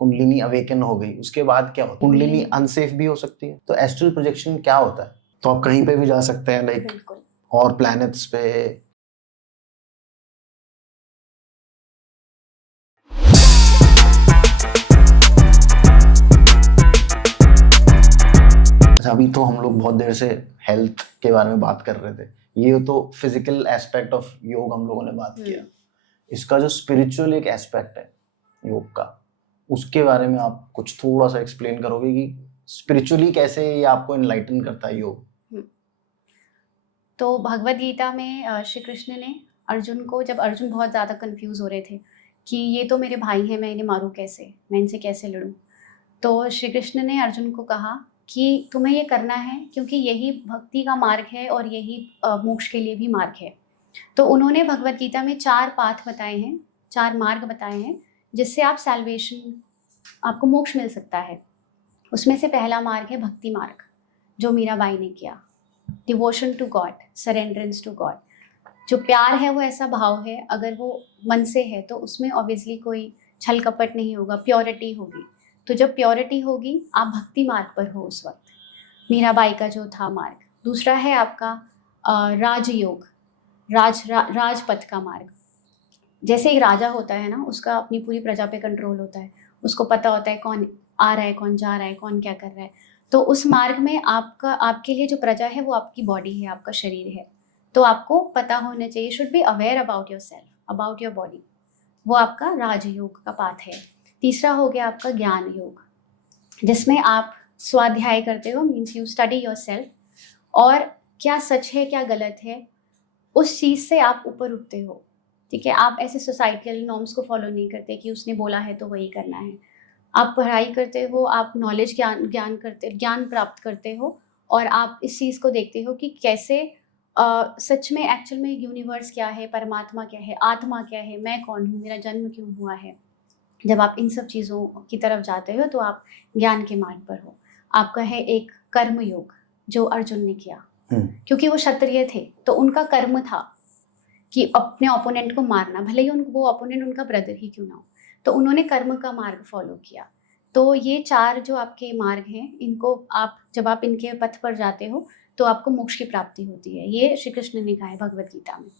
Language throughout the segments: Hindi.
कुंडलिनी अवेकन हो गई, उसके बाद क्या होता है? कुंडलिनी अनसेफ भी हो सकती है। तो एस्ट्रल प्रोजेक्शन क्या होता है? तो आप कहीं पे भी जा सकते हैं, लाइक और प्लैनेट्स पे। अच्छा, अभी तो हम लोग बहुत देर से हेल्थ के बारे में बात कर रहे थे, ये तो फिजिकल एस्पेक्ट ऑफ योग हम लोगों ने बात किया। इसका जो स्पिरिचुअल एक एस्पेक्ट है योग का, उसके बारे में आप कुछ थोड़ा सा एक्सप्लेन करोगे कि स्पिरिचुअली कैसे ये आपको एनलाइटन करता है योग? तो भगवद गीता में श्री कृष्ण ने अर्जुन को, जब अर्जुन बहुत ज़्यादा कंफ्यूज हो रहे थे कि ये तो मेरे भाई हैं, मैं इन्हें मारूं कैसे, मैं इनसे कैसे लड़ूं, तो श्री कृष्ण ने अर्जुन को कहा कि तुम्हें ये करना है क्योंकि यही भक्ति का मार्ग है और यही मोक्ष के लिए भी मार्ग है। तो उन्होंने भगवद गीता में 4 पाथ बताए हैं, 4 मार्ग बताए हैं जिससे आप सैल्वेशन, आपको मोक्ष मिल सकता है। उसमें से पहला मार्ग है भक्ति मार्ग, जो मीराबाई ने किया, devotion to God, surrenderance to God. जो प्यार है वो ऐसा भाव है, अगर वो मन से है तो उसमें ऑब्वियसली कोई छल कपट नहीं होगा, प्योरिटी होगी। तो जब प्योरिटी होगी आप भक्ति मार्ग पर हो उस वक्त, मीराबाई का जो था मार्ग। दूसरा है आपका राजयोग, राजपथ का मार्ग। जैसे एक राजा होता है ना, उसका अपनी पूरी प्रजा पे कंट्रोल होता है, उसको पता होता है कौन आ रहा है, कौन जा रहा है, कौन क्या कर रहा है। तो उस मार्ग में आपके लिए जो प्रजा है वो आपकी बॉडी है, आपका शरीर है। तो आपको पता होना चाहिए, should be aware about your self, about your body. वो आपका राजयोग का पाथ है। तीसरा हो गया आपका ज्ञान योग, जिसमें आप स्वाध्याय करते हो, means you study your self, और क्या सच है क्या गलत है उस चीज़ से आप ऊपर उठते हो। ठीक है, आप ऐसे सोसाइटल नॉर्म्स को फॉलो नहीं करते कि उसने बोला है तो वही करना है। आप पढ़ाई करते हो, आप नॉलेज ज्ञान प्राप्त करते हो, और आप इस चीज़ को देखते हो कि कैसे सच में एक्चुअल में यूनिवर्स क्या है, परमात्मा क्या है, आत्मा क्या है, मैं कौन हूँ, मेरा जन्म क्यों हुआ है। जब आप इन सब चीज़ों की तरफ जाते हो तो आप ज्ञान के मार्ग पर हो। आपका है एक कर्म योग, जो अर्जुन ने किया, क्योंकि वो क्षत्रिय थे तो उनका कर्म था कि अपने ओपोनेंट को मारना, भले ही वो ओपोनेंट उनका ब्रदर ही क्यों ना हो। तो उन्होंने कर्म का मार्ग फॉलो किया। तो ये 4 जो आपके मार्ग हैं, इनको आप जब आप इनके पथ पर जाते हो तो आपको मोक्ष की प्राप्ति होती है। ये श्री कृष्ण ने कहा है भगवद गीता में।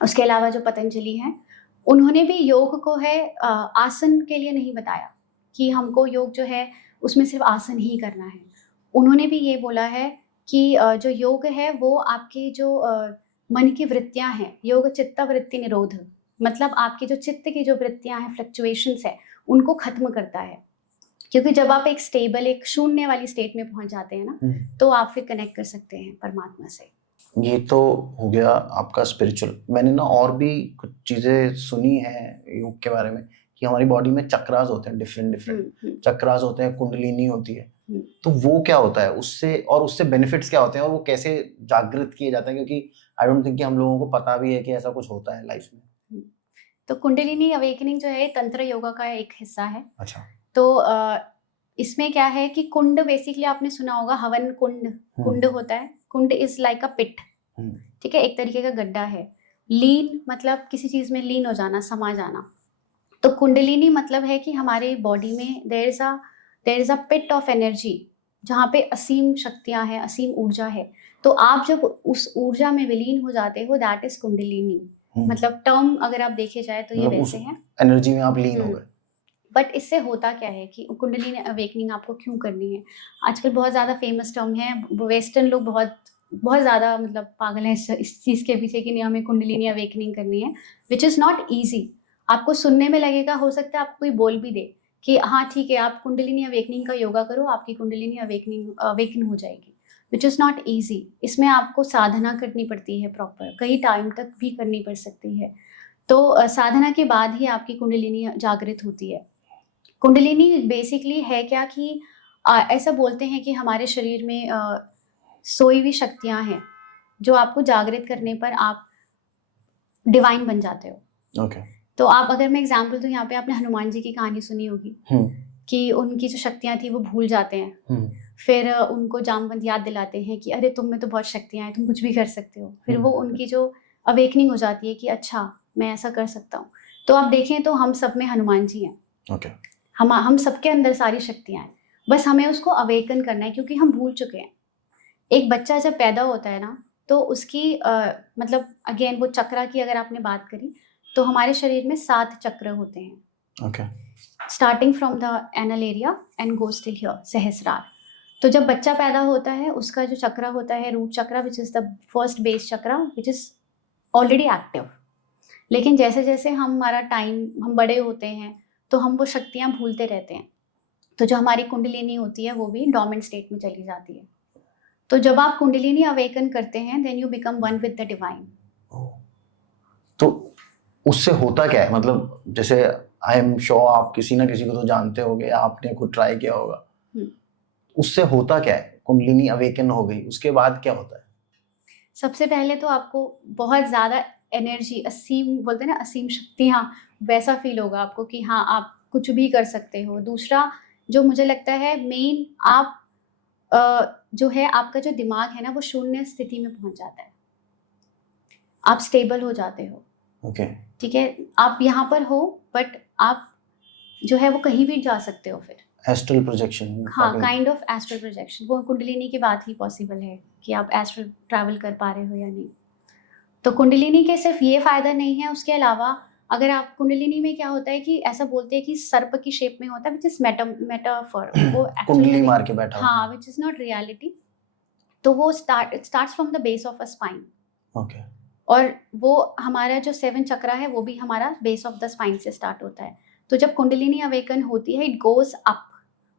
उसके अलावा जो पतंजलि हैं, उन्होंने भी योग को है आसन के लिए नहीं बताया कि हमको योग जो है उसमें सिर्फ आसन ही करना है। उन्होंने भी ये बोला है कि जो योग है वो आपके जो मन की वृत्तियां हैं, योग चित्त वृत्ति निरोध, मतलब आपकी जो चित्त की जो वृत्तियां हैं, फ्लक्चुएशंस है, उनको खत्म करता है। क्योंकि जब आप एक स्टेबल, एक शून्य वाली स्टेट में पहुंच जाते हैं ना, तो आप फिर कनेक्ट कर सकते हैं परमात्मा से। ये तो हो गया आपका स्पिरिचुअल। मैंने ना और भी कुछ चीजें सुनी है योग के बारे में कि हमारी बॉडी में चक्रास होते हैं, डिफरेंट चक्रास होते हैं, कुंडलिनी होती है। तो वो क्या होता है उससे, और उससे बेनिफिट्स क्या होते हैं, और वो कैसे जागृत किए जाते हैं? क्योंकि आई डोंट थिंक कि हम लोगों को पता भी है कि ऐसा कुछ होता है लाइफ में। तो कुंडलिनी अवेकनिंग जो है तंत्र योगा का एक हिस्सा है। अच्छा। तो इसमें क्या है कि कुंड, बेसिकली आपने सुना होगा हवन कुंड, कुंड होता है। कुंड इज लाइक अ पिट, ठीक है, एक तरीके का गड्ढा है। लीन मतलब किसी चीज में लीन हो जाना, समा जाना। तो कुंडलिनी मतलब है कि हमारे बॉडी में there is a pit of energy, जहाँ पे असीम शक्तियां हैं, असीम ऊर्जा है। तो आप जब उस ऊर्जा में विलीन हो जाते हो, दैट इज कुंडलिनी। मतलब टर्म अगर आप देखे जाए तो ये वैसे है, एनर्जी में आप लीन हो गए। बट इससे होता क्या है कि कुंडलिनी अवेकनिंग आपको क्यों करनी है? आजकल बहुत ज़्यादा फेमस टर्म है, वेस्टर्न लोग बहुत ज़्यादा मतलब पागल हैं इस चीज़ के पीछे कि नहीं हमें कुंडलिनी अवेकनिंग करनी है, विच इज़ नॉट ईजी। आपको सुनने में लगेगा, हो सकता है आपको कोई बोल भी दे कि हाँ ठीक है, आप कुंडलिनी अवेकनिंग का योगा करो, आपकी कुंडलिनी अवेकन हो जाएगी, विच इज़ नॉट ईजी। इसमें आपको साधना करनी पड़ती है प्रॉपर, कई टाइम तक भी करनी पड़ सकती है। तो साधना के बाद ही आपकी कुंडलिनी जागृत होती है। कुंडलिनी बेसिकली है क्या कि ऐसा बोलते हैं कि हमारे शरीर में सोई हुई शक्तियां हैं जो आपको जागृत करने पर आप डिवाइन बन जाते हो। okay. तो आप, अगर मैं एग्जांपल दूं, यहाँ पे आपने हनुमान जी की कहानी सुनी होगी कि उनकी जो शक्तियां थी वो भूल जाते हैं। फिर उनको जामवंत याद दिलाते हैं कि अरे तुम में तो बहुत शक्तियां हैं, तुम कुछ भी कर सकते हो। फिर वो उनकी जो अवेकनिंग हो जाती है कि अच्छा मैं ऐसा कर सकता हूँ। तो आप देखें तो हम सब में हनुमान जी हैं। okay. हम सबके अंदर सारी शक्तियां हैं, बस हमें उसको अवेकन करना है, क्योंकि हम भूल चुके हैं। एक बच्चा जब पैदा होता है ना, तो उसकी मतलब अगेन वो चक्रा की अगर आपने बात करी, तो हमारे शरीर में 7 चक्र होते हैं। Okay. Starting from the anal area and goes till here Sahasrara. तो जब बच्चा पैदा होता है, उसका जो चक्र होता है root chakra, which is the first base chakra, which is already active. लेकिन जैसे जैसे हम बड़े होते हैं, तो हम वो शक्तियां भूलते रहते हैं। तो जो हमारी कुंडलिनी होती है वो भी डोमेंट स्टेट में चली जाती है। तो जब आप कुंडलिनी अवेकन करते हैं, then you become one with the divine. तो उससे होता क्या है, मतलब जैसे आई एम श्योर आप किसी ना किसी को तो जानते होगे, आपने खुद ट्राई किया होगा, उससे होता क्या है? कुंडलिनी अवेकन हो गई, उसके बाद क्या होता है? सबसे पहले तो आपको बहुत ज़्यादा एनर्जी, असीम बोलते हैं ना, असीम शक्तियाँ, वैसा फील होगा आपको कि हाँ आप कुछ भी कर सकते हो। दूसरा जो मुझे लगता है मेन, आप जो है आपका जो दिमाग है ना, वो शून्य स्थिति में पहुंच जाता है, आप स्टेबल हो जाते हो। ओके। ठीक है, आप यहाँ पर हो, बट आप जो है वो कहीं भी जा सकते हो फिर। Astral projection. हाँ, काइंड ऑफ एस्ट्रल प्रोजेक्शन, वो कुंडलिनी के बाद ही पॉसिबल है कि आप एस्ट्रल ट्रैवल कर पा रहे हो या नहीं। तो कुंडलिनी के सिर्फ ये फायदा नहीं है, उसके अलावा अगर आप कुंडलिनी में क्या होता है कि ऐसा बोलते हैं कि सर्प की शेप में होता है, विच इज मेटाफॉर, वो कुंडली एक्चुअली मार के बैठा हो। हाँ, विच इज नॉट रियलिटी। तो वो starts from the base of a spine. Okay. और वो हमारा जो 7 चक्रा है, वो भी हमारा बेस ऑफ द स्पाइन से स्टार्ट होता है। तो जब कुंडलिनी अवेकन होती है, इट गोज अप,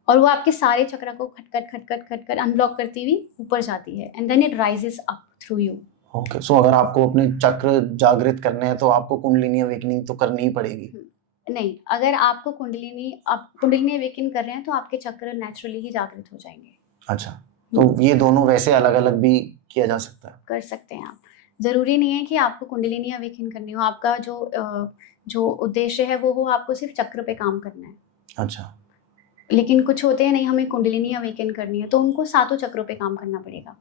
और वो आपके सारे चक्रा को खटखट खटखट खटखट अनब्लॉक करती हुई ऊपर जाती है, and then it rises up through you. Okay, so अगर आपको अपने चक्र जागृत करने हैं तो आपको कुंडलिनी अवेकनिंग तो करनी ही पड़ेगी। नहीं, अगर आपको आप कुंडलिनी अवेकन कर रहे हैं, तो आपके चक्र नेचुरली ही जागृत हो जाएंगे। अच्छा, तो ये दोनों वैसे अलग अलग भी किया जा सकता है? कर सकते हैं आप। ज़रूरी नहीं है कि आपको कुंडलिनी अवेकन करनी हो। आपका जो उद्देश्य है वो हो आपको सिर्फ चक्र पे काम करना है। अच्छा। लेकिन कुछ होते हैं नहीं, हमें कुंडलिनी अवेकन करनी है, तो उनको 7 चक्रों पे काम करना पड़ेगा।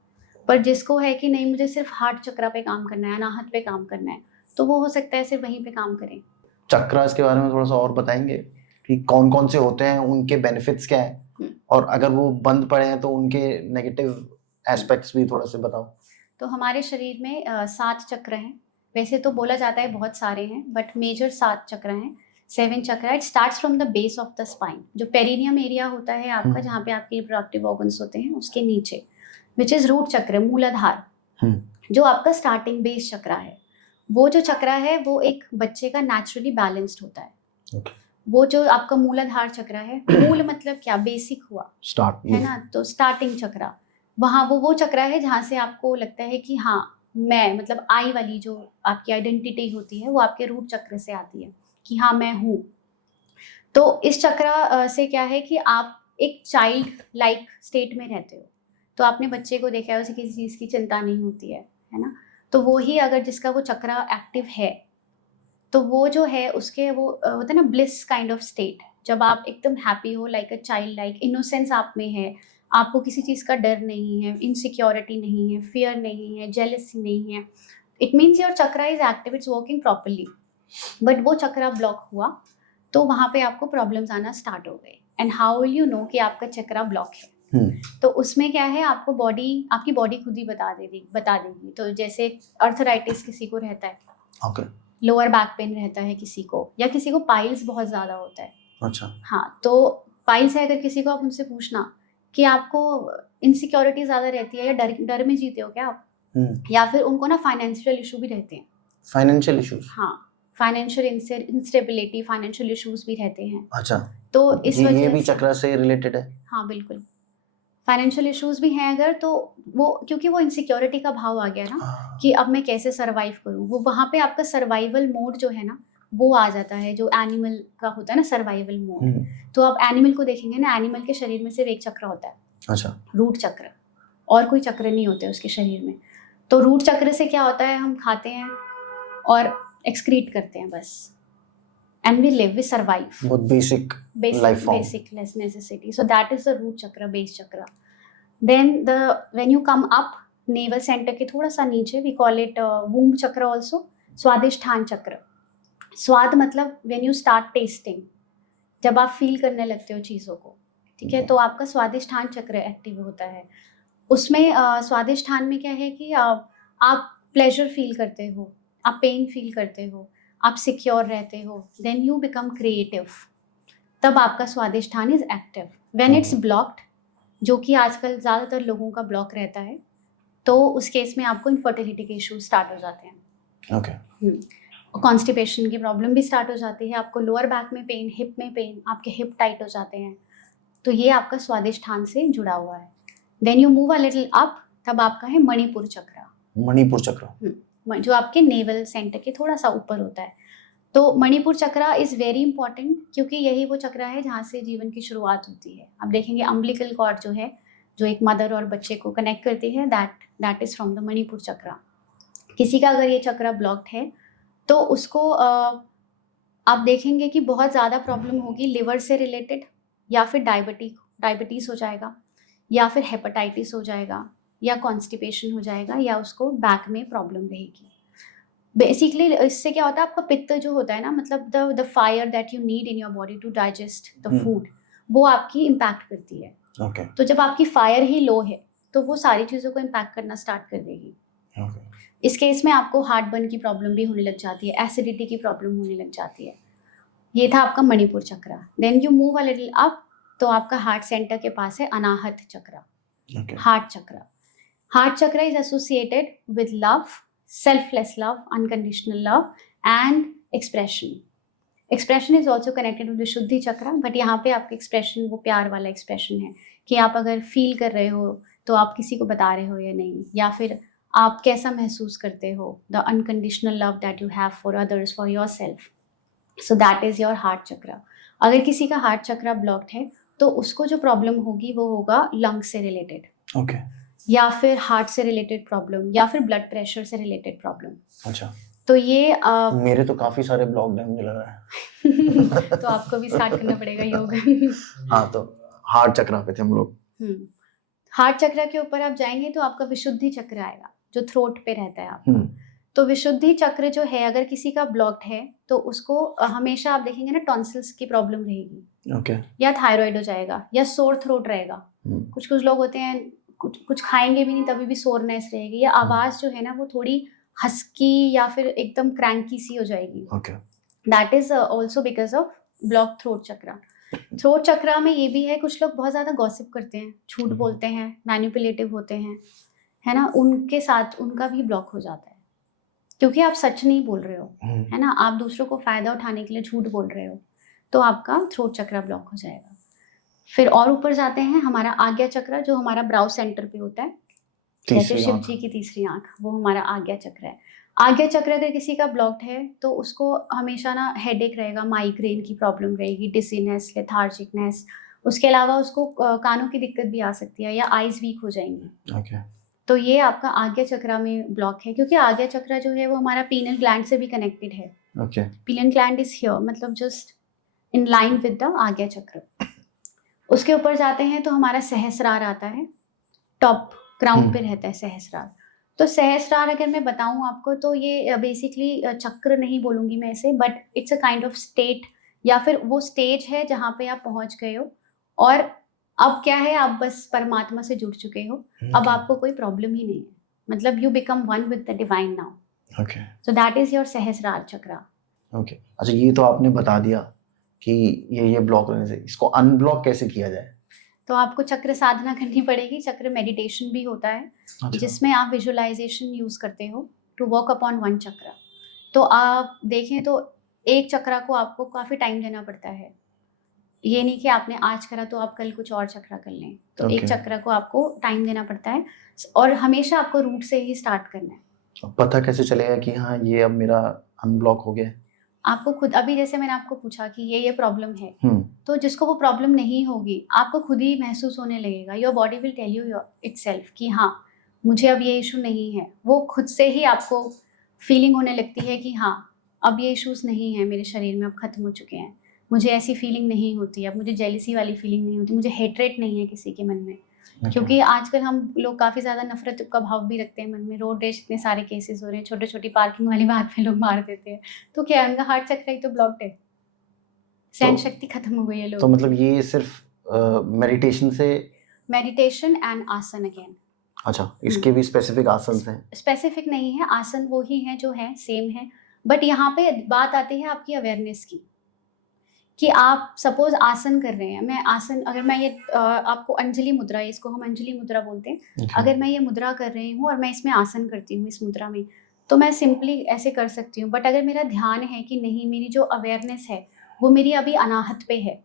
पर जिसको है कि नहीं, मुझे सिर्फ हार्ट चक्रा पे काम करना है, अनाहत पे काम करना है, तो वो हो सकता है सिर्फ वहीं पे काम करें। चक्रास के बारे में थोड़ा सा और बताएंगे कि कौन कौन से होते हैं, उनके बेनिफिट्स क्या हैं, और अगर वो बंद पड़े हैं तो उनके नेगेटिव एस्पेक्ट्स भी थोड़ा से बताओ। तो हमारे शरीर में 7 चक्र हैं। वैसे तो बोला जाता है बहुत सारे हैं, बट मेजर 7 चक्र हैं। 7 चक्र, it starts from the base of the spine, जो पेरिनियम एरिया होता है आपका, जहाँ पे आपके रिप्रोडक्टिव ऑर्गन्स होते हैं, उसके नीचे, विच इज रूट चक्र, मूलाधार, जो आपका स्टार्टिंग बेस चक्र है। वो जो चक्र है वो एक बच्चे का नेचुरली बैलेंस्ड होता है। Okay. वो जो आपका मूलाधार चक्र है, मूल मतलब क्या, बेसिक हुआ, स्टार्ट है ना, तो स्टार्टिंग चक्र, वहाँ वो चक्र है जहाँ से आपको लगता है कि हाँ मैं, मतलब आई वाली जो आपकी आइडेंटिटी होती है, वो आपके रूट चक्र से आती है कि हाँ मैं हूँ। तो इस चक्र से क्या है कि आप एक चाइल्ड लाइक स्टेट में रहते हो। तो आपने बच्चे को देखा है, उसे किसी चीज़ की चिंता नहीं होती है ना। तो वो ही अगर जिसका वो चक्र एक्टिव है, तो वो जो है उसके वो होता है ना ब्लिस काइंड ऑफ स्टेट, जब आप एकदम हैप्पी हो, like a child like, innocence आप में है, आपको किसी चीज़ का डर नहीं है, इनसिक्योरिटी नहीं है, फियर नहीं है, जेलसी नहीं है, it means your chakra is active, it's working properly. But वो चक्रा ब्लॉक हुआ, तो वहाँ पे आपको प्रॉब्लम्स आना स्टार्ट हो गए। And how will you know कि आपका चक्रा ब्लॉक है? तो उसमें क्या है, आपकी बॉडी खुद ही बता देगी। तो जैसे अर्थराइटिस किसी को रहता है, okay. लोअर बैक पेन रहता है किसी को, या किसी को पाइल्स बहुत ज़्यादा होता है। अच्छा। हाँ, तो पाइल्स है, अगर किसी को आप उनसे पूछना कि आपको इनसिक्योरिटी ज़्यादा रहती है, या डर में जीते हो क्या आप, या फिर उनको ना फाइनेंशियल इशू भी रहते हैं। Financial issues? हाँ, फाइनेंशियल इंस्टेबिलिटी, फाइनेंशियल इश्यूज भी रहते हैं। अच्छा, तो इस वजह ये भी चक्र से रिलेटेड है? हाँ बिल्कुल, फाइनेंशियल इश्यूज भी हैं अगर, तो वो क्योंकि वो इनसिक्योरिटी का भाव आ गया ना, कि अब मैं कैसे सर्वाइव करूँ, वो वहाँ पे आपका सर्वाइवल मोड जो है ना, वो आ जाता है, जो एनिमल का होता है ना सर्वाइवल मोड। तो आप एनिमल को देखेंगे ना, एनिमल के शरीर में सिर्फ एक चक्र होता है। अच्छा। रूट चक्र, और कोई चक्र नहीं होते उसके शरीर में। तो रूट चक्र से क्या होता है, हम खाते हैं और एक्सक्रीट करते हैं बस, and we live, we survive. बहुत basic life form. Basic necessity. So that is the root chakra, base chakra. Then when you come up, navel center के थोड़ा सा नीचे, we call it womb chakra also, स्वादिष्ठान चक्र। स्वाद मतलब when you start tasting, जब आप फील करने लगते हो चीज़ों को, ठीक है, Okay. तो आपका स्वादिष्ठान चक्र एक्टिव होता है। उसमें स्वादिष्ठान में क्या है कि आप प्लेजर फील करते हो, आप पेन फील करते हो, आप सिक्योर रहते हो, देन यू बिकम क्रिएटिव, तब आपका Swadhisthana is active. When it's blocked, जो कि आजकल ज़्यादातर लोगों का ब्लॉक रहता है, तो उस केस में आपको इनफर्टिलिटी के इश्यूज स्टार्ट हो जाते हैं। Okay. कॉन्स्टिपेशन की प्रॉब्लम भी स्टार्ट हो जाती है, आपको लोअर बैक में पेन, हिप में पेन, आपके हिप टाइट हो जाते हैं, तो ये आपका स्वादिष्ठान से जुड़ा हुआ है। Then you move a little up, तब आपका है मणिपुर चक्र, मणिपुर चक्र, जो आपके नेवल सेंटर के थोड़ा सा ऊपर होता है। तो मणिपुर चक्र इज़ वेरी इंपॉर्टेंट, क्योंकि यही वो चक्र है जहाँ से जीवन की शुरुआत होती है। अब देखेंगे अम्बिलिकल कॉर्ड जो है, जो एक मदर और बच्चे को कनेक्ट करती है, that is from the Manipur चक्र। किसी का अगर ये चक्र ब्लॉक्ड है तो उसको आप देखेंगे कि बहुत ज़्यादा प्रॉब्लम होगी लिवर से रिलेटेड, या फिर डायबिटीज़ हो जाएगा, या फिर हेपेटाइटिस हो जाएगा, या कॉन्स्टिपेशन हो जाएगा, या उसको बैक में प्रॉब्लम रहेगी। बेसिकली इससे क्या होता है, आपका पित्त जो होता है ना, मतलब the fire that you need in your body to digest the food, वो आपकी इम्पैक्ट करती है। Okay. तो जब आपकी फायर ही लो है तो वो सारी चीज़ों को इम्पैक्ट करना स्टार्ट कर देगी। Okay. इस केस में आपको हार्ट बर्न की प्रॉब्लम भी होने लग जाती है, एसिडिटी की प्रॉब्लम होने लग जाती है। ये था आपका मणिपुर चक्र। Then you move a little up, तो आपका हार्ट सेंटर के पास है Anahata chakra, Okay. Heart chakra. Heart chakra is associated with love, selfless love, unconditional love and expression. Expression is also connected with Vishuddhi chakra, but यहाँ पे आपका एक्सप्रेशन वो प्यार वाला एक्सप्रेशन है कि आप अगर फील कर रहे हो तो आप किसी को बता रहे हो या नहीं, या फिर आप कैसा महसूस करते हो, the unconditional love that you have for others, for your self. So that is your heart चक्र। अगर किसी का हार्ट चक्र ब्लॉक्ड है तो उसको जो प्रॉब्लम होगी वो होगा लंग से रिलेटेड, Okay. या फिर हार्ट से रिलेटेड प्रॉब्लम, या फिर ब्लड प्रेशर से रिलेटेड प्रॉब्लम। अच्छा, तो ये मेरे तो काफी सारे ब्लॉग है, मुझे लग रहा है। तो आपको भी स्टार्ट करना पड़ेगा योग। हाँ, तो हार्ट चक्र पे थे हम लोग। हार्ट चक्र के ऊपर आप जाएंगे तो आपका विशुद्धि चक्र आएगा, जो थ्रोट पे रहता है आपका। हम्म, तो विशुद्धि चक्र जो है, अगर किसी का ब्लॉक्ड है तो उसको हमेशा आप देखेंगे ना, टॉन्सिल्स की प्रॉब्लम रहेगी, Okay. या थायराइड हो जाएगा, या सोर थ्रोट रहेगा। कुछ लोग होते हैं, कुछ खाएंगे भी नहीं तभी भी सोरनेस रहेगी, या आवाज़ जो है ना वो थोड़ी हस्की या फिर एकदम क्रैंकी सी हो जाएगी। Okay. That is also because of block throat चक्र। थ्रोट चक्र में ये भी है, कुछ लोग बहुत ज़्यादा गॉसिप करते हैं, झूठ बोलते हैं, मैनिपुलेटिव होते हैं, है ना, उनके साथ उनका भी ब्लॉक हो जाता है, क्योंकि आप सच नहीं बोल रहे हो, है ना, आप दूसरों को फ़ायदा उठाने के लिए झूठ बोल रहे हो, तो आपका थ्रोट चक्र ब्लॉक हो जाएगा। फिर और ऊपर जाते हैं, हमारा आज्ञा चक्र, जो हमारा ब्राउ सेंटर पे होता है, जैसे शिव जी की तीसरी आंख, वो हमारा आज्ञा चक्र है। आज्ञा चक्र अगर किसी का ब्लॉक्ड है तो उसको हमेशा ना हेडेक रहेगा, माइग्रेन की प्रॉब्लम रहेगी, डिजीनेस, लेथार्जिकनेस, उसके अलावा उसको कानों की दिक्कत भी आ सकती है, या आइज वीक हो जाएंगी। Okay. तो ये आपका आज्ञा चक्र में ब्लॉक है, क्योंकि आज्ञा चक्र जो है वो हमारा पीनल ग्लैंड से भी कनेक्टेड है। Okay. Pineal gland is here, मतलब just in line with the Ajna chakra. उसके ऊपर जाते हैं तो हमारा सहस्रार आता है, टॉप ग्राउंड पे रहता है सहस्रार। तो सहस्रार अगर मैं बताऊं आपको तो ये बेसिकली चक्र नहीं बोलूंगी मैं इसे, but it's a kind of state, या फिर वो स्टेज है जहाँ पे आप पहुंच गए हो, और अब क्या है, आप बस परमात्मा से जुड़ चुके हो, अब आपको कोई प्रॉब्लम ही नहीं है, मतलब you become one with the divine now. Okay. So that is your Sahasrara chakra. Okay. अच्छा, ये तो आपने बता दिया कि ये ब्लॉक रहने से, इसको अनब्लॉक कैसे किया जाए? तो आपको चक्र साधना करनी पड़ेगी। चक्र मेडिटेशन भी होता है, अच्छा. जिसमें आप विजुअलाइजेशन यूज करते हो टू वर्क अपॉन वन चक्र। तो आप देखें तो एक चक्र को आपको काफी टाइम देना पड़ता है, ये नहीं कि आपने आज करा तो आप कल कुछ और चक्र कर लें। तो एक Okay. चक्र को आपको टाइम देना पड़ता है, और हमेशा आपको रूट से ही स्टार्ट करना है। अब पता कैसे चलेगा कि हाँ ये अब मेरा अनब्लॉक हो गया है? आपको खुद, अभी जैसे मैंने आपको पूछा कि ये प्रॉब्लम है, हम्म, तो जिसको वो प्रॉब्लम नहीं होगी, आपको खुद ही महसूस होने लगेगा, your body will tell you itself कि हाँ मुझे अब ये इशू नहीं है। वो खुद से ही आपको फीलिंग होने लगती है कि हाँ अब ये इश्यूज नहीं है मेरे शरीर में, अब खत्म हो चुके हैं, मुझे ऐसी फीलिंग नहीं होती, अब मुझे जेलिसी वाली फीलिंग नहीं होती, मुझे हेट्रेट नहीं है किसी के मन में। क्योंकि आजकल हम लोग काफ़ी ज़्यादा नफरत का भाव भी रखते हैं मन में। रोड रेज इतने सारे केसेस हो रहे हैं, छोटी छोटी पार्किंग वाली बात पे लोग मार देते हैं, तो क्या है, उनका हार्ट चक्र ही तो ब्लॉक्ड है। सहन तो शक्ति खत्म हो गई है तो लोग। मतलब ये सिर्फ मेडिटेशन से? मेडिटेशन एंड आसन अगेन। अच्छा, इसके भी स्पेसिफिक आसन हैं? स्पेसिफिक नहीं है, आसन वो ही है जो है, सेम है। बट यहाँ पे बात आती है आपकी अवेयरनेस की, कि आप सपोज आसन कर रहे हैं, मैं आसन, अगर मैं ये आपको अंजलि मुद्रा, इसको हम अंजलि मुद्रा बोलते हैं, अच्छा। अगर मैं ये मुद्रा कर रही हूँ और मैं इसमें आसन करती हूँ इस मुद्रा में, तो मैं सिंपली ऐसे कर सकती हूँ। बट अगर मेरा ध्यान है कि नहीं, मेरी जो अवेयरनेस है वो मेरी अभी अनाहत पे है,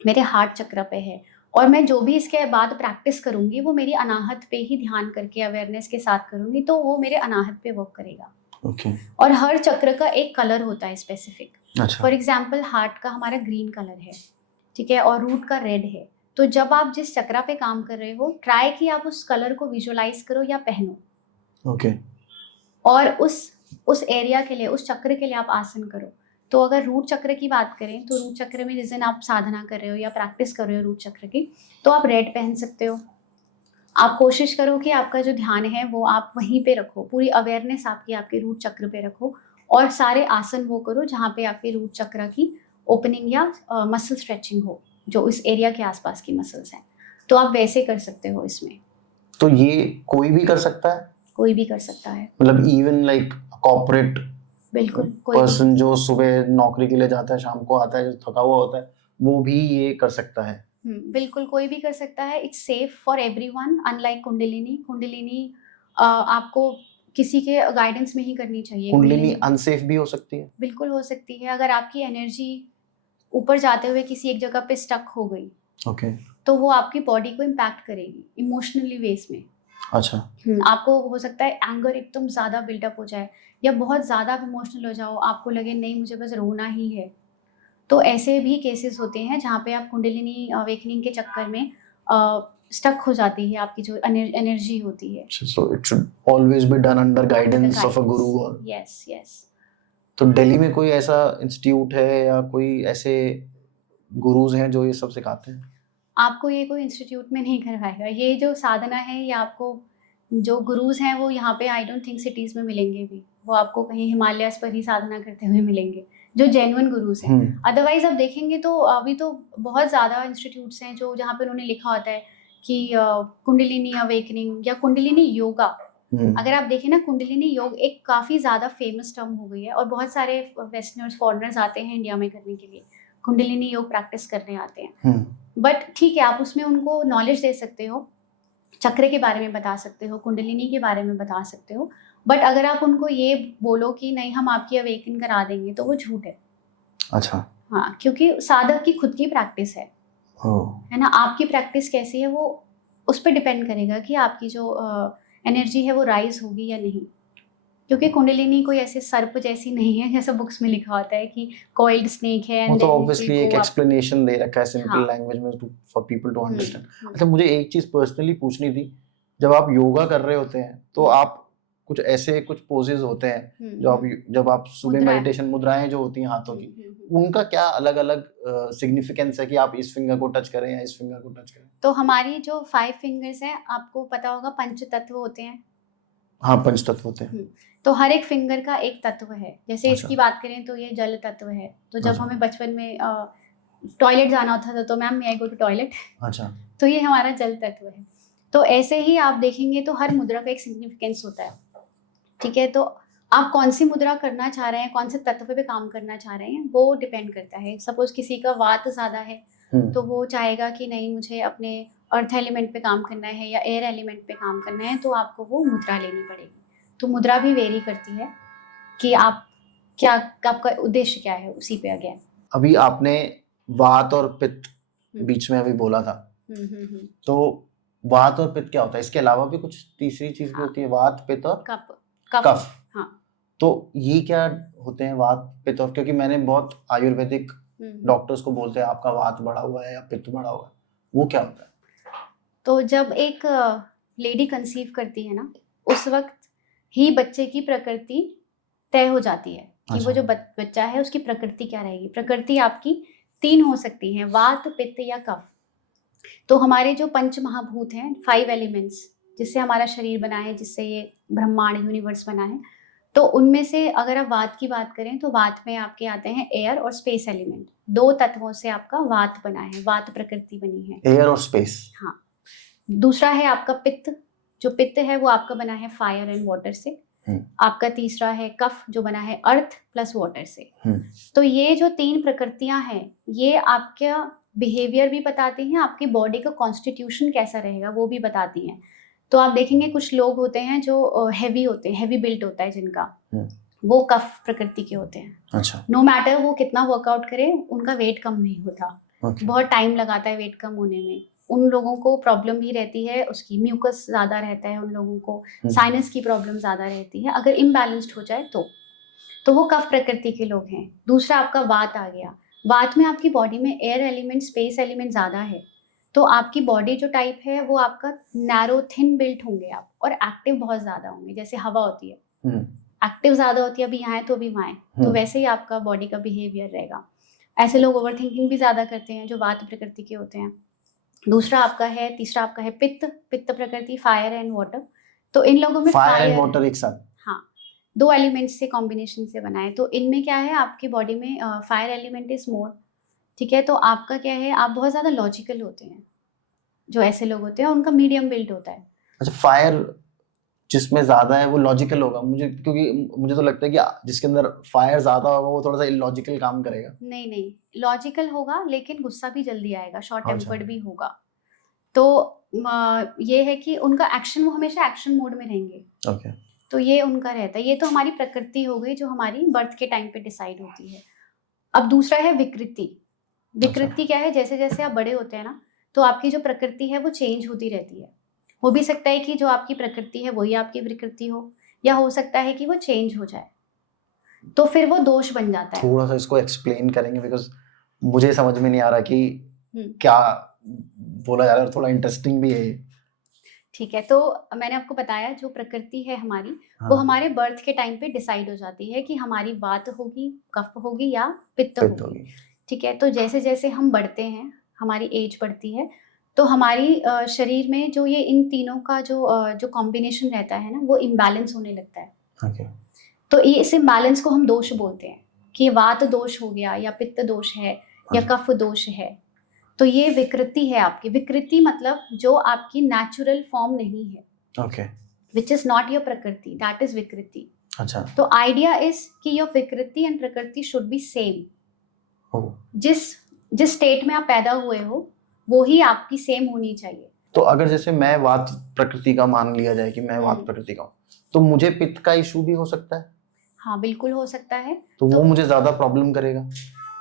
मेरे हार्ट चक्र पे है, और मैं जो भी इसके बाद प्रैक्टिस करूँगी वो मेरी अनाहत पे ही ध्यान करके अवेयरनेस के साथ करूँगी, तो वो मेरे अनाहत पे वर्क करेगा। ओके। और हर चक्र का एक कलर होता है स्पेसिफिक। अच्छा। फॉर एग्जाम्पल हार्ट का हमारा ग्रीन कलर है, ठीक है, और रूट का रेड है। तो जब आप जिस चक्रा पे काम कर रहे हो, ट्राई कि आप उस कलर को विजुअलाइज करो या पहनो, ओके। और उस एरिया के लिए, उस चक्र के लिए आप आसन करो। तो अगर रूट चक्र की बात करें, तो रूट चक्र में जिस दिन आप साधना कर रहे हो या प्रैक्टिस कर रहे हो रूट चक्र की, तो आप रेड पहन सकते हो। आप कोशिश करो कि आपका जो ध्यान है वो आप वहीं पे रखो, पूरी अवेयरनेस आपकी आपके रूट चक्र पे रखो, और सारे आसन वो करो जहाँ पे आपके रूट चक्र की ओपनिंग या मसल स्ट्रेचिंग हो, जो इस एरिया के आसपास की मसल्स हैं। तो आप वैसे कर सकते हो इसमें। तो ये कोई भी कर सकता है? कोई भी कर सकता है, मतलब इवन लाइक कॉर्पोरेट बिल्कुल कोई भी। पर्सन जो सुबह नौकरी के लिए जाता है, शाम को आता है, जो थका हुआ होता है, वो भी ये कर सकता है? बिल्कुल कोई भी कर सकता है। It's safe for everyone, unlike kundalini. Kundalini आपको किसी के गाइडेंस में ही करनी चाहिए। कुंडलिनी अनसेफ भी हो सकती है? बिल्कुल हो सकती है। अगर आपकी एनर्जी ऊपर जाते हुए किसी एक जगह पे स्टक हो गई, ओके। तो वो आपकी बॉडी को इम्पैक्ट करेगी इमोशनली वेज में। अच्छा। आपको हो सकता है एंगर एकदम ज़्यादा बिल्डअप हो जाए, या बहुत ज़्यादा आप इमोशनल हो जाओ, आपको लगे नहीं मुझे बस रोना ही है। तो ऐसे भी केसेस होते हैं जहाँ पे आप कुंडलिनी अवेकनिंग के चक्कर में स्टक हो जाती है आपकी जो एनर्जी होती है। So it should always be done under guidance of a guru or... yes yes. तो दिल्ली में कोई ऐसा इंस्टीट्यूट है या कोई ऐसे गुरुज हैं जो ये सब सिखाते हैं? आपको ये कोई इंस्टीट्यूट में नहीं करवाएगा। ये जो साधना है, ये आपको जो गुरुज हैं वो यहाँ पे आई डोंट थिंक सिटीज़ में मिलेंगे भी। वो आपको कहीं हिमालयस पर ही साधना करते हुए मिलेंगे, जो जेन्युइन गुरुज हैं। अदरवाइज आप देखेंगे तो अभी तो बहुत ज़्यादा इंस्टीट्यूट्स हैं जो जहाँ पे उन्होंने लिखा होता है कि कुंडलिनी अवेकनिंग या कुंडलिनी योगा। अगर आप देखें ना, कुंडलिनी योग एक काफ़ी ज़्यादा फेमस टर्म हो गई है, और बहुत सारे वेस्टर्नर्स, फॉरेनर्स आते हैं इंडिया में करने के लिए, कुंडलिनी योग प्रैक्टिस करने आते हैं। बट ठीक है, आप उसमें उनको नॉलेज दे सकते हो, चक्र के बारे में बता सकते हो, कुंडलिनी के बारे में बता सकते हो। बट अगर आप उनको ये बोलो कि नहीं हम आपकी अवेकन करा देंगे, तो वो झूठ है। अच्छा। हाँ, क्योंकि साधक की खुद की प्रैक्टिस है ना। आपकी प्रैक्टिस कैसी है वो उस पर डिपेंड करेगा कि आपकी जो एनर्जी है वो राइज होगी या नहीं। क्योंकि कुंडलिनी कोई ऐसे सर्प जैसी नहीं है जैसा बुक्स में लिखा होता है कि कॉइल्ड स्नेक है। वो तो ऑब्वियसली एक एक्सप्लेनेशन दे रखा है सिंपल लैंग्वेज में फॉर पीपल टू अंडरस्टैंड। अच्छा, मुझे एक चीज पर्सनली पूछनी थी, जब आप योगा कर रहे होते हैं तो आप कुछ ऐसे कुछ पोजेस होते हैं जो आप जब आप सुबह मेडिटेशन मुद्राएं जो होती हैं हाथों की, उनका क्या अलग अलग सिग्निफिकेंस है कि आप इस फिंगर को टच करें या इस फिंगर को टच करें? तो हमारी जो 5 फिंगर्स हैं, आपको पता होगा पंच तत्व होते हैं। हाँ, पंच तत्व होते हैं। तो हर एक फिंगर का एक तत्व है। जैसे इसकी बात करें तो ये जल तत्व है। तो जब हमें बचपन में टॉयलेट जाना होता था तो ma'am may I go to toilet, अच्छा, तो ये हमारा जल तत्व है। तो ऐसे ही आप देखेंगे तो हर मुद्रा का एक सिग्निफिकेंस होता है, ठीक है। तो आप कौन सी मुद्रा करना चाह रहे हैं, कौन से तत्व पे काम करना चाह रहे हैं, वो डिपेंड करता है। सपोज किसी का वात ज़्यादा है तो वो चाहेगा कि नहीं मुझे अपने अर्थ एलिमेंट पे काम करना है या एयर एलिमेंट पे काम करना है, तो आपको वो मुद्रा लेनी पड़ेगी। तो मुद्रा भी वेरी करती है कि आप क्या, आपका उद्देश्य क्या है, उसी पे अगेन। अभी आपने वात और पित्त बीच में अभी बोला था, तो वात और पित्त क्या होता है? इसके अलावा भी कुछ तीसरी चीज भी होती है? वात, पित्त और कफ। हाँ। तो ये क्या होते हैं वात, पित्त और? क्योंकि मैंने बहुत आयुर्वेदिक डॉक्टर्स को बोलते हैं आपका वात बढ़ा हुआ है या पित्त बढ़ा हुआ है, वो क्या होता है? तो जब एक लेडी कंसीव करती है ना, उस वक्त ही बच्चे की प्रकृति तय हो जाती है कि वो जो बच्चा है उसकी प्रकृति क्या रहेगी। प्रकृति आपकी 3 हो सकती है, वात, पित्त या कफ। तो हमारे जो पंच महाभूत हैं, 5 एलिमेंट्स जिससे हमारा शरीर बना है, जिससे ये ब्रह्मांड यूनिवर्स बना है, तो उनमें से अगर आप वात की बात करें तो वात में आपके आते हैं एयर और स्पेस एलिमेंट, 2 तत्वों से आपका वात बना है, वात प्रकृति बनी है। एयर और स्पेस। हाँ। दूसरा है आपका पित्त, जो पित्त है वो आपका बना है फायर एंड वाटर से। आपका तीसरा है कफ, जो बना है अर्थ प्लस वाटर से। तो ये जो 3 प्रकृतियां हैं, ये आपका बिहेवियर भी बताती हैं, आपकी बॉडी का कॉन्स्टिट्यूशन कैसा रहेगा वो भी बताती हैं। तो आप देखेंगे कुछ लोग होते हैं जो हैवी होते हैं, हैवी बिल्ट होता है जिनका, वो कफ प्रकृति के होते हैं। अच्छा। नो मैटर वो कितना वर्कआउट करे, उनका वेट कम नहीं होता। बहुत टाइम लगाता है वेट कम होने में। उन लोगों को प्रॉब्लम भी रहती है, उसकी म्यूकस ज़्यादा रहता है, उन लोगों को साइनस की प्रॉब्लम ज़्यादा रहती है अगर इम्बैलेंस्ड हो जाए तो वो कफ प्रकृति के लोग हैं। दूसरा आपका वात आ गया। वात में आपकी बॉडी में एयर एलिमेंट, स्पेस एलिमेंट ज़्यादा है, तो आपकी बॉडी जो टाइप है वो आपका नैरो थिन बिल्ट होंगे आप, और एक्टिव बहुत ज़्यादा होंगे। जैसे हवा होती है, एक्टिव ज़्यादा होती है, अभी यहाँ है तो अभी वहाँ है, तो वैसे ही आपका बॉडी का बिहेवियर रहेगा। ऐसे लोग ओवर थिंकिंग भी ज़्यादा करते हैं जो वात प्रकृति के होते हैं। तीसरा आपका है पित्त, पित्त प्रकृति, फायर एंड वाटर। तो इन लोगों में फायर एंड वाटर एक साथ, हाँ, 2 एलिमेंट्स से कॉम्बिनेशन से बना है। तो इनमें क्या है, आपकी बॉडी में फायर एलिमेंट इज मोर, ठीक है। तो आपका क्या है, आप बहुत ज़्यादा लॉजिकल होते हैं। जो ऐसे लोग होते हैं उनका मीडियम बिल्ड होता है। अच्छा, फायर जिसमें ज्यादा है वो लॉजिकल होगा मुझे, क्योंकि मुझे तो लगता है कि जिसके अंदर फायर ज्यादा होगा वो थोड़ा सा इलॉजिकल काम करेगा। नहीं, लॉजिकल होगा लेकिन गुस्सा भी जल्दी आएगा, शॉर्ट टेम्पर्ड भी होगा। तो ये है कि उनका एक्शन, वो हमेशा एक्शन मोड में रहेंगे। ओके। तो ये उनका रहता है। ये तो हमारी प्रकृति हो गई जो हमारी बर्थ के टाइम पे डिसाइड होती है। अब दूसरा है विकृति। विकृति क्या है, जैसे जैसे आप बड़े होते हैं ना, तो आपकी जो प्रकृति है वो चेंज होती रहती है। हो भी सकता है कि जो आपकी प्रकृति है वही आपकी विकृति हो, या हो सकता है कि वो चेंज हो जाए, तो फिर वो दोष बन जाता है। थोड़ा सा इसको एक्सप्लेन करेंगे, बिकॉज मुझे समझ में नहीं आ रहा कि क्या बोला जा रहा है, थोड़ा इंटरेस्टिंग भी है। ठीक है, तो मैंने आपको बताया जो प्रकृति है हमारी, वो हमारे बर्थ के टाइम पे डिसाइड हो जाती है कि हमारी वात होगी, कफ होगी या पित्त होगी। ठीक है, तो जैसे जैसे हम बढ़ते हैं, हमारी एज बढ़ती है, तो हमारी शरीर में जो ये इन तीनों का जो कॉम्बिनेशन रहता है ना, वो इम्बैलेंस होने लगता है। okay. तो ये इस इम्बैलेंस को हम दोष बोलते हैं कि वात दोष हो गया, या पित्त दोष है, या कफ दोष है। तो ये विकृति है आपकी। विकृति मतलब जो आपकी नेचुरल फॉर्म नहीं है, okay. Which is not your प्रकृति, दैट इज विकृति। अच्छा। तो आइडिया इज कि योर विकृति एंड प्रकृति शुड बी सेम। जिस स्टेट में आप पैदा हुए हो वो ही आपकी सेम होनी चाहिए। तो अगर जैसे मैं वात प्रकृति का मान लिया जाए कि मैं वात प्रकृति का हूँ, तो मुझे पित्त का इशू भी हो सकता है? हाँ, बिल्कुल हो सकता है। तो वो मुझे ज्यादा प्रॉब्लम करेगा?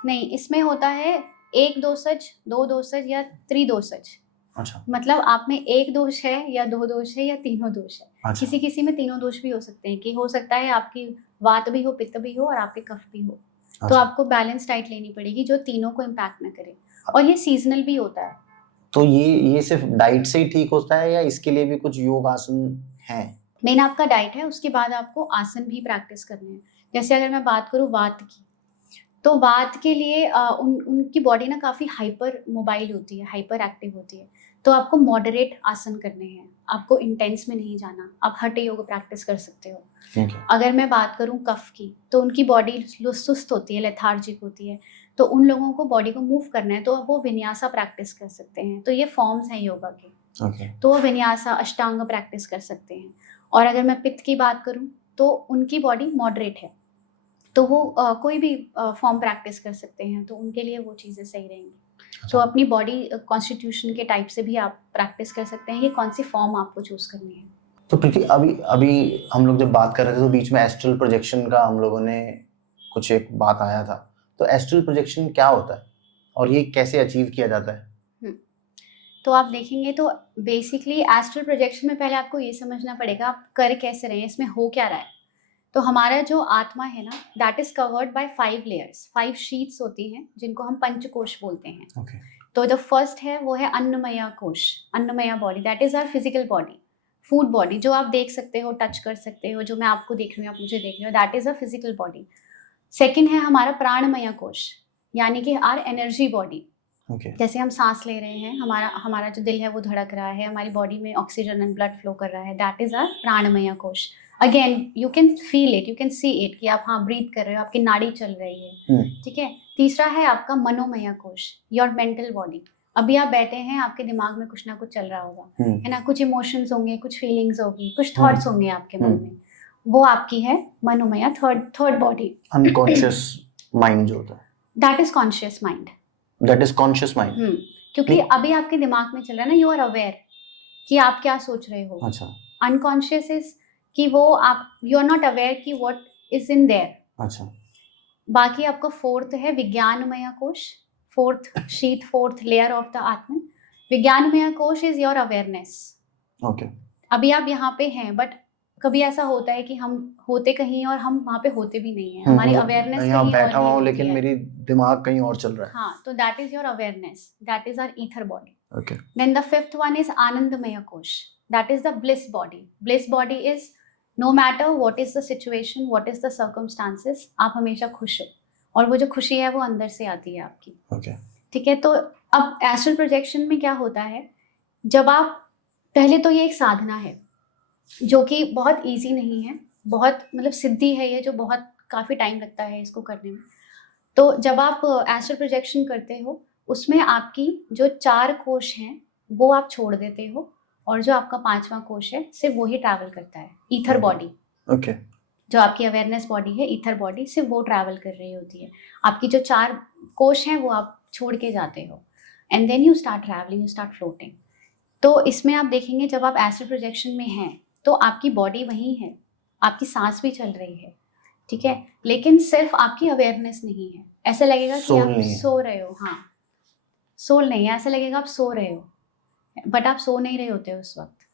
नहीं, इसमें होता है 1 दोषज, 2 दोषज या त्रिदोषज। अच्छा। मतलब आप में 1 दोष है या 2 दोष है या तीनों दोष है। अच्छा। किसी किसी में तीनों दोष भी हो सकते हैं, कि हो सकता है आपकी वात भी हो, पित्त भी हो और आपके कफ भी हो। अच्छा। तो आपको बैलेंस डाइट लेनी पड़ेगी जो तीनों को इम्पैक्ट ना करे, और ये सीजनल भी होता है। तो ये सिर्फ डाइट से ही ठीक होता है या इसके लिए भी कुछ योग आसन है? मेन आपका डाइट है, उसके बाद आपको आसन भी प्रैक्टिस करने हैं। जैसे अगर मैं बात करूँ वात की, तो वात के लिए उनकी बॉडी ना काफ़ी हाइपर मोबाइल होती है, हाइपर एक्टिव होती है। तो आपको मॉडरेट आसन करने हैं, आपको इंटेंस में नहीं जाना। आप हठ योग प्रैक्टिस कर सकते हो। okay. अगर मैं बात करूँ कफ की, तो उनकी बॉडी सुस्त होती है, लेथार्जिक होती है, तो उन लोगों को बॉडी को मूव करना है, तो वो विन्यासा प्रैक्टिस कर सकते हैं। तो ये फॉर्म्स हैं योगा के। okay. तो वो विन्यासा, अष्टांग प्रैक्टिस कर सकते हैं। और अगर मैं पित्त की बात करूँ, तो उनकी बॉडी मॉडरेट है, तो वो कोई भी फॉर्म प्रैक्टिस कर सकते हैं, तो उनके लिए वो चीज़ें सही रहेंगी। अच्छा। तो अपनी बॉडी कॉन्स्टिट्यूशन के टाइप से भी आप प्रैक्टिस कर सकते हैं कि कौन सी फॉर्म आपको चूज करनी है। तो प्रीति, अभी हम लोग जब बात कर रहे थे तो बीच में एस्ट्रल प्रोजेक्शन का हम लोगों ने कुछ एक बात आया था। तो एस्ट्रल प्रोजेक्शन क्या होता है और ये कैसे अचीव किया जाता है? तो आप देखेंगे तो बेसिकली एस्ट्रल प्रोजेक्शन में पहले आपको ये समझना पड़ेगा आप कर कैसे रहे हैं, इसमें हो क्या रहा है। तो हमारा जो आत्मा है ना, that is covered by 5 layers, 5 sheets होती हैं जिनको हम पंचकोश बोलते हैं। okay. तो द फर्स्ट है वो है Annamaya kosha, Annamaya body, that is our physical body, food body, जो आप देख सकते हो, टच कर सकते हो, जो मैं आपको देख रही हूँ, आप मुझे देख रहे हो, that is a physical body. Second है हमारा प्राणमया कोश, यानी कि आर एनर्जी बॉडी। जैसे हम सांस ले रहे हैं, हमारा जो दिल है वो धड़क रहा है, हमारी बॉडी में ऑक्सीजन एंड ब्लड फ्लो कर रहा है, दैट इज आर प्राणमया कोश। Again you can feel it, you can see it कि आप हाँ ब्रीथ कर रहे हो, आपकी नाड़ी चल रही है। ठीक है। तीसरा है आपका मनोमय कोश, योर मेंटल बॉडी। अभी आप बैठे हैं, आपके दिमाग में कुछ ना कुछ चल रहा होगा, है ना, कुछ इमोशंस होंगे, कुछ फीलिंग्स होगी, कुछ थॉट्स होंगे आपके मन में, वो आपकी है मनोमय थर्ड बॉडी। अनकॉन्शियस माइंड जो होता है, that is conscious mind. That is conscious mind. क्योंकि अभी आपके दिमाग में चल रहा है ना, यू आर अवेयर कि आप क्या सोच रहे हो। अच्छा। अनकॉन्शियस इज कि वो आप, यू आर नॉट अवेयर कि व्हाट इज इन देयर। अच्छा। बाकी आपका फोर्थ है विज्ञानमय कोश, फोर्थ लेयर ऑफ द आत्मा। विज्ञानमय कोश इज योर अवेयरनेस। ओके। अभी आप यहाँ पे हैं, बट कभी ऐसा होता है कि हम होते कहीं और हम वहाँ पे होते भी नहीं है, हमारी अवेयरनेस यहाँ कहीं बैठा और हुआ ही हूँ होती लेकिन है। मेरी दिमाग कहीं और चल रहा है। हाँ, तो that is your awareness, that is our ether body. Okay. Then the fifth one is Anandamaya Kosh. That is the bliss body. Bliss body is no matter what is the situation, what is the circumstances, आप हमेशा खुश हो, और वो जो खुशी है वो अंदर से आती है आपकी। ओके। ठीक है, तो अब एस्ट्रल प्रोजेक्शन में क्या होता है, जब आप, पहले तो ये एक साधना है जो कि बहुत इजी नहीं है, बहुत मतलब सिद्धि है ये, जो बहुत काफ़ी टाइम लगता है इसको करने में। तो जब आप एस्ट्रल प्रोजेक्शन करते हो, उसमें आपकी जो 4 कोश हैं वो आप छोड़ देते हो, और जो आपका 5वां कोश है सिर्फ वो ही ट्रैवल करता है, ईथर बॉडी। ओके। जो आपकी अवेयरनेस बॉडी है, ईथर बॉडी, सिर्फ वो ट्रैवल कर रही होती है। आपकी जो 4 कोश हैं वो आप छोड़ के जाते हो, and then you start travelling, you start floating. तो इसमें आप देखेंगे जब आप एस्ट्रल प्रोजेक्शन में हैं तो आपकी बॉडी वहीं है, आपकी सांस भी चल रही है, ठीक है, लेकिन सिर्फ आपकी अवेयरनेस नहीं है। ऐसा लगेगा कि आप सो रहे हो। हाँ, सोल नहीं है, ऐसा लगेगा आप सो रहे हो, बट आप सो नहीं रहे होते उस वक्त।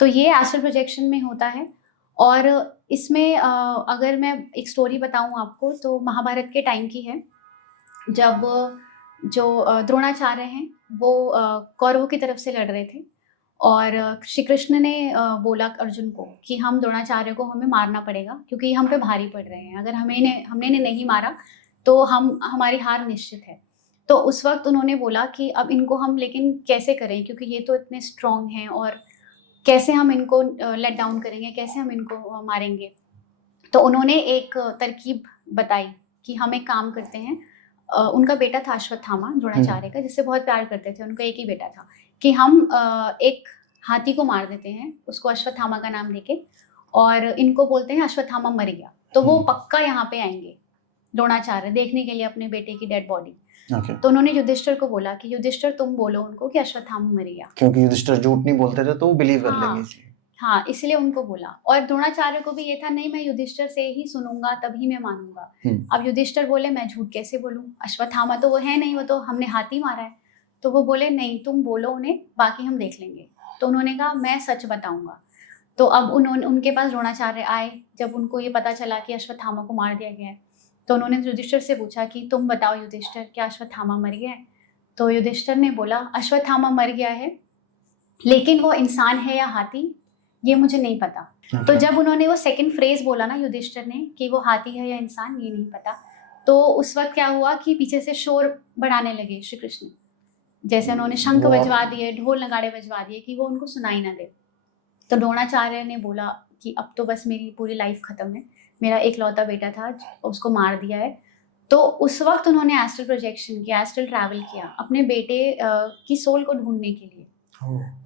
तो ये एस्ट्रल प्रोजेक्शन में होता है। और इसमें अगर मैं एक स्टोरी बताऊं आपको, तो महाभारत के टाइम की है, जब जो द्रोणाचार्य हैं वो कौरवों की तरफ से लड़ रहे थे, और श्री कृष्ण ने बोला अर्जुन को कि हम द्रोणाचार्य को हमें मारना पड़ेगा, क्योंकि हम पे भारी पड़ रहे हैं, अगर हमने नहीं मारा तो हमारी हार निश्चित है। तो उस वक्त उन्होंने बोला कि अब इनको हम लेकिन कैसे करें, क्योंकि ये तो इतने स्ट्रांग हैं, और कैसे हम इनको लेट डाउन करेंगे, कैसे हम इनको मारेंगे। तो उन्होंने एक तरकीब बताई कि हम एक काम करते हैं, उनका बेटा था अश्वत्थामा द्रोणाचार्य का, जिससे बहुत प्यार करते थे, उनका एक ही बेटा था, कि हम एक हाथी को मार देते हैं, उसको अश्वत्थामा का नाम देके, और इनको बोलते हैं अश्वत्थामा मर गया, तो वो पक्का यहाँ पे आएंगे द्रोणाचार्य देखने के लिए अपने बेटे की डेड बॉडी। तो उन्होंने युधिष्ठिर को बोला कि युधिष्ठिर तुम बोलो उनको कि अश्वत्थामा मर गया, क्योंकि युधिष्ठिर झूठ नहीं बोलते थे तो वो बिलीव कर लेंगे इसलिए। हाँ, इसलिए उनको बोला। और द्रोणाचार्य को भी ये था, नहीं मैं युधिष्ठिर से ही सुनूंगा तभी मैं मानूंगा। अब युधिष्ठिर बोले मैं झूठ कैसे बोलूं, अश्वत्थामा तो वो है नहीं, वो तो हमने हाथी मारा है। तो वो बोले नहीं तुम बोलो उन्हें, बाकी हम देख लेंगे। तो उन्होंने कहा मैं सच बताऊंगा। तो अब उनके पास द्रोणाचार्य आए, जब उनको ये पता चला कि अश्वत्थामा को मार दिया गया है, तो उन्होंने युधिष्ठिर से पूछा कि तुम बताओ युधिष्ठिर, क्या अश्वत्थामा मर गया है? तो युधिष्ठिर ने बोला अश्वत्थामा मर गया है, लेकिन वो इंसान है या हाथी ये मुझे नहीं पता। तो जब उन्होंने वो सेकंड फ्रेज बोला ना युधिष्ठिर ने कि वो हाथी है या इंसान ये नहीं पता, तो उस वक्त क्या हुआ कि पीछे से शोर बढ़ाने लगे श्री कृष्ण, जैसे उन्होंने शंख बजवा दिए, ढोल नगाड़े बजवा दिए कि वो उनको सुनाई ना दे। तो द्रोणाचार्य ने बोला कि अब तो बस मेरी पूरी लाइफ खत्म है, मेरा एक लौता बेटा था उसको मार दिया है। तो उस वक्त उन्होंने एस्ट्रल प्रोजेक्शन किया, एस्ट्रल ट्रैवल किया अपने बेटे की सोल को ढूंढने के लिए।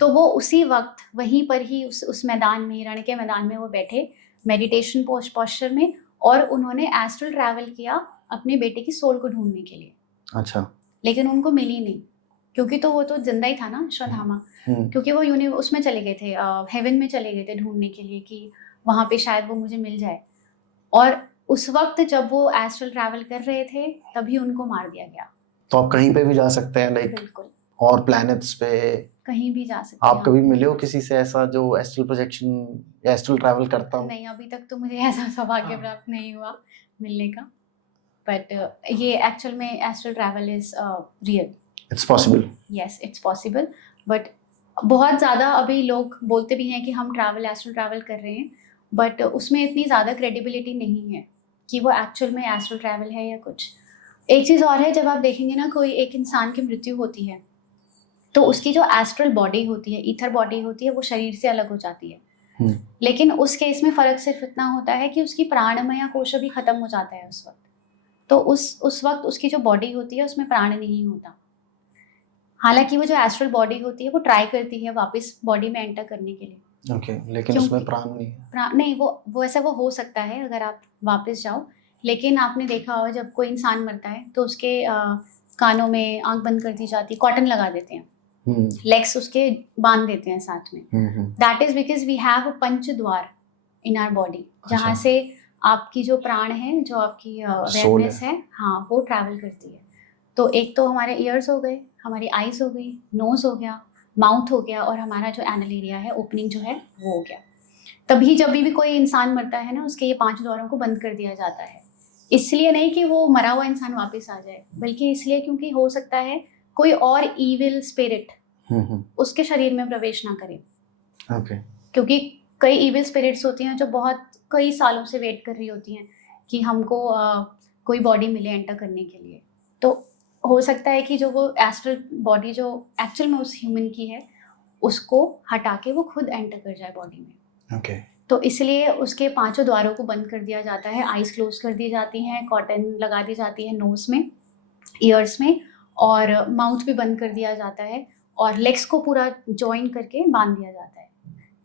तो वो उसी वक्त वहीं पर ही उस मैदान में, रण के मैदान में वो बैठे मेडिटेशन पोस्चर में, और उन्होंने एस्ट्रल ट्रैवल किया अपने बेटे की सोल को ढूंढने के लिए। अच्छा। लेकिन उनको मिली नहीं, क्योंकि तो वो तो जिंदा ही था ना अश्वत्थामा, क्योंकि वो उसमें चले गए थे, हेवन में चले गए थे ढूंढने के लिए कि वहां पे शायद वो मुझे मिल जाए। और उस वक्त जब वो एस्ट्रल ट्रैवल कर रहे थे तभी उनको मार दिया गया। तो आप कहीं पे भी जा सकते हैं, लाइक बिल्कुल, और प्लैनेट्स पे कहीं भी जा सकते हैं। आप कभी मिले हो किसी से ऐसा जो एस्ट्रल प्रोजेक्शन या एस्ट्रल ट्रैवल करता हो? नहीं, अभी तक तो मुझे ऐसा सौभाग्य प्राप्त नहीं हुआ मिलने का, बट ये एक्चुअल में astral travel is real, it's possible. Yes it's possible, but बहुत ज़्यादा अभी लोग बोलते भी हैं कि हम एस्ट्रल ट्रैवल कर रहे हैं, बट उसमें इतनी ज़्यादा क्रेडिबिलिटी नहीं है कि वो एक्चुअल में एस्ट्रल ट्रैवल है या कुछ। एक चीज़ और है, जब आप देखेंगे ना कोई एक इंसान की मृत्यु होती है तो उसकी जो एस्ट्रल बॉडी होती है, ईथर बॉडी होती है, वो शरीर से अलग हो जाती है। लेकिन उस केस में फ़र्क सिर्फ इतना होता है कि उसकी प्राणमय कोश भी खत्म हो जाता है उस वक्त। तो उस वक्त उसकी जो बॉडी होती है उसमें प्राण नहीं होता। हालांकि वो जो एस्ट्रल बॉडी होती है वो ट्राई करती है वापस बॉडी में एंटर करने के लिए। ओके, लेकिन उसमें प्राण नहीं है। नहीं, वो ऐसा वो हो सकता है अगर आप वापस जाओ, लेकिन आपने देखा होगा जब कोई इंसान मरता है तो उसके कानों में आंख बंद कर दी जाती है, कॉटन लगा देते हैं, लेग्स उसके बांध देते हैं साथ में। That is because we have a panch dwar in our body, जहाँ से आपकी जो प्राण है, जो आपकी अवेयरनेस है, हाँ, वो ट्रैवल करती है। तो एक तो हमारे ईयर्स हो गए, हमारी आईज हो गई, नोज हो गया, माउथ हो गया, और हमारा जो एनल एरिया है, ओपनिंग जो है वो हो गया। तभी जब भी कोई इंसान मरता है ना, उसके ये 5 द्वारों को बंद कर दिया जाता है। इसलिए नहीं कि वो मरा हुआ इंसान वापस आ जाए, बल्कि इसलिए क्योंकि हो सकता है कोई और इविल स्पिरिट उसके शरीर में प्रवेश ना करे। क्योंकि कई इविल स्पिरिट्स होती हैं जो बहुत कई सालों से वेट कर रही होती हैं कि हमको कोई बॉडी मिले एंटर करने के लिए। तो हो सकता है कि जो वो एस्ट्रल बॉडी जो एक्चुअल में उस ह्यूमन की है, उसको हटा के वो खुद एंटर कर जाए बॉडी में। तो इसलिए उसके 5 द्वारों को बंद कर दिया जाता है, आईज क्लोज कर दी जाती हैं, कॉटन लगा दी जाती है नोज में, ईयर्स में, और माउथ भी बंद कर दिया जाता है, और लेग्स को पूरा जॉइन करके बांध दिया जाता है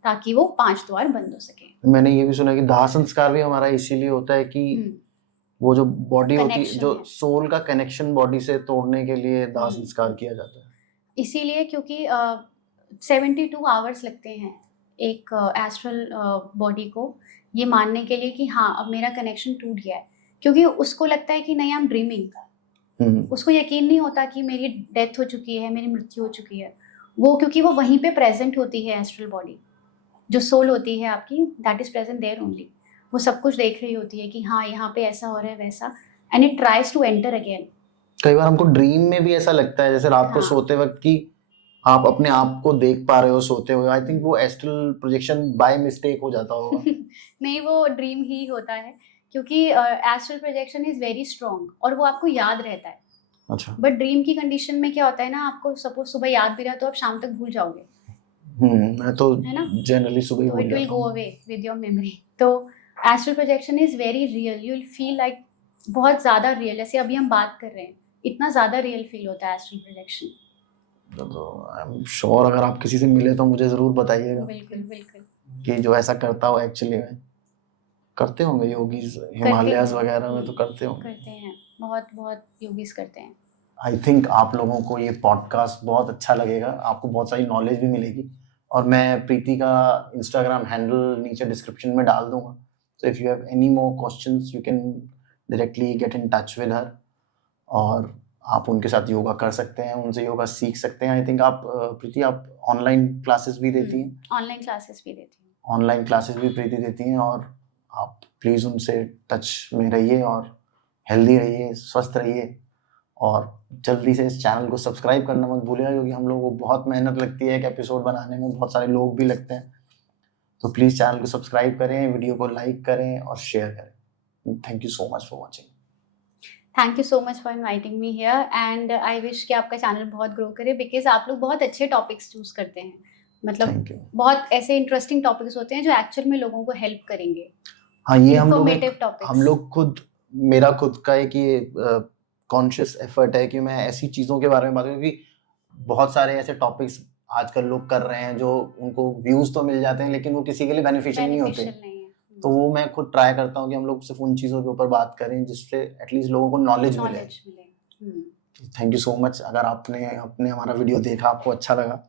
ताकि वो 5 द्वार बंद हो सके। मैंने ये भी सुना कि दाह संस्कार भी हमारा इसीलिए होता है कि वो जो बॉडी होती है, जो सोल का कनेक्शन बॉडी से तोड़ने के लिए दाह संस्कार किया जाता है। इसीलिए क्योंकि 72 आवर्स लगते हैं एक एस्ट्रल बॉडी को ये मानने के लिए कि हाँ अब मेरा कनेक्शन टूट गया है, क्योंकि उसको लगता है कि नहीं, आई एम ड्रीमिंग। उसको यकीन नहीं होता कि मेरी डेथ हो चुकी है, मेरी मृत्यु हो चुकी है। वो क्योंकि वो वहीं पे प्रेजेंट होती है, एस्ट्रल बॉडी जो सोल होती है आपकी, that is present there only. वो सब कुछ देख रही होती है कि हाँ यहाँ पे ऐसा हो रहा है वैसा, and it tries to enter again. कई बार हमको ड्रीम में भी ऐसा लगता है जैसे रात को सोते वक्त कि आप अपने आप को देख पा रहे हो सोते हुए। आई थिंक वो एस्ट्रल प्रोजेक्शन बाय मिस्टेक हो जाता होगा। नहीं, वो ड्रीम ही होता है, क्योंकि astral projection is very strong और वो आपको याद रहता है। अच्छा। बट ड्रीम की कंडीशन में क्या होता है ना, आपको सपोज सुबह याद भी रहा तो आप शाम तक भूल जाओगे। मैं तो जनरली सुबह ही भूल जाता हूं। It will go away with your memory. तो astral projection is very real, you will feel like बहुत ज़्यादा रियल, जैसे अभी हम बात कर रहे हैं, इतना ज़्यादा रियल फील होता है एस्ट्रल प्रोजेक्शन। तो आई एम श्योर अगर आप किसी से मिले तो मुझे ज़रूर बताइएगा। बिल्कुल बिल्कुल। कि जो ऐसा करता हो एक्चुअली में करते होंगे योगीज, हिमालयाज वगैरह में तो करते हैं, बहुत बहुत योगीज करते हैं। आई थिंक आप लोगों को ये पॉडकास्ट बहुत अच्छा लगेगा, आपको बहुत सारी नॉलेज भी मिलेगी। और मैं प्रीति का इंस्टाग्राम हैंडल नीचे डिस्क्रिप्शन में डाल दूंगा, so if you have any more questions you can directly get in touch with her, और आप उनके साथ योगा कर सकते हैं, उनसे योगा सीख सकते हैं। आई थिंक आप प्रीति आप ऑनलाइन क्लासेस भी देती हैं? ऑनलाइन क्लासेस भी देती हूँ। ऑनलाइन क्लासेस भी प्रीति देती हैं, और आप प्लीज़ उनसे टच में रहिए और हेल्दी रहिए, स्वस्थ रहिए, और जल्दी से इस चैनल को सब्सक्राइब करना मत भूलिएगा, क्योंकि हम लोगों को बहुत मेहनत लगती है एक एपिसोड बनाने में, बहुत सारे लोग भी लगते हैं। तो प्लीज़ चैनल को सब्सक्राइब करें, वीडियो को लाइक करें और शेयर करें। Thank you so much for watching. Thank you so much for inviting me here, and I wish कि आपका चैनल बहुत ग्रो करे, बिकॉज आप लोग बहुत अच्छे टॉपिक्स चूज करते हैं। मतलब बहुत ऐसे इंटरेस्टिंग टॉपिक्स होते हैं जो एक्चुअल में लोगों को हेल्प करेंगे। हाँ, ये हम लोग खुद, मेरा खुद का एक ये कॉन्शियस एफर्ट है कि मैं ऐसी चीज़ों के बारे में बात करूं, क्योंकि बहुत सारे ऐसे टॉपिक्स आजकल लोग कर रहे हैं जो उनको व्यूज तो मिल जाते हैं लेकिन वो किसी के लिए बेनिफिशियल नहीं होते। तो वो मैं खुद ट्राई करता हूँ कि हम लोग सिर्फ उन चीज़ों के ऊपर बात करें जिससे एटलीस्ट लोगों को नॉलेज मिले। Thank you so much. अगर आपने हमारा वीडियो देखा, आपको अच्छा लगा,